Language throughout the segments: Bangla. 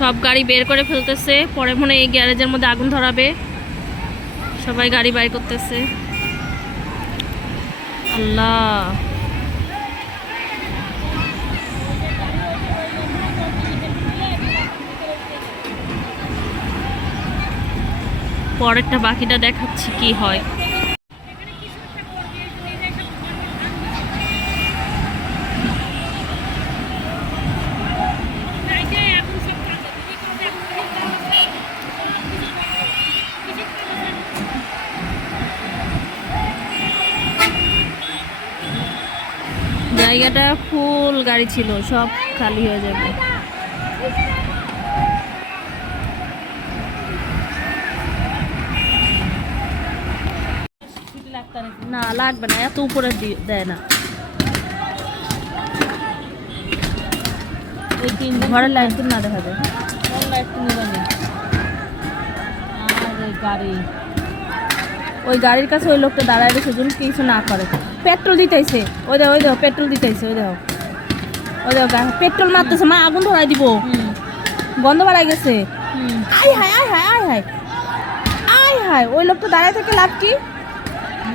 সব গাড়ি বের করে ফেলতেছে, পরে মনে হয় এই গ্যারেজের মধ্যে আগুন ধরাবে। সবাই গাড়ি বাইর করতেছে। আল্লাহ, পরেরটা বাকিটা দেখাচ্ছি কি হয়। জায়গাটা ফুল গাড়ি ছিল, সব খালি হয়ে যাবে। না লাগবে না, এত উপরে দেয় না। ওই তিন ঘরের লাইট না দেখা যায়, লাইট নিবে না। আর গাড়ি, ওই গাড়ির কাছে ওই লোকটা দাঁড়ায় রয়েছে, যদি কিছু না করে। পেট্রোল দিতেছে, ওই দেখো ওই দেখো পেট্রোল দিতেছে, ওই দেখো ওই দেখো পেট্রোল মারতেছে। মা আগুন ধরাই দিব, গন্ধ বাড়াই গেছে। আয় হায় আয় হায় আয় হায় আয় হায়, ওই লোকটা দাঁড়ায় থেকে লাভ কি?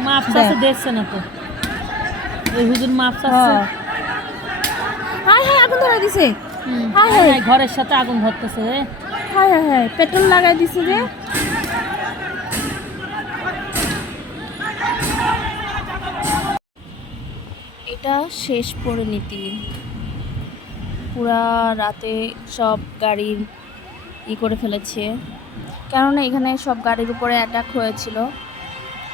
মাপ চাচ্ছে দেখছে না তো, ওই হুজুর মাপ চাচ্ছে। হায় হায় আগুন ধরাই দিছে, হায় হায় ঘরের সাথে আগুন ধরতেছে। হায় হায় হায় পেট্রোল লাগাই দিছে যে। এটা শেষ পরিণতি। পুরা রাতে সব গাড়ির করে ফেলেছে, কেননা এখানে সব গাড়ির উপরে অ্যাটাক হয়েছিল।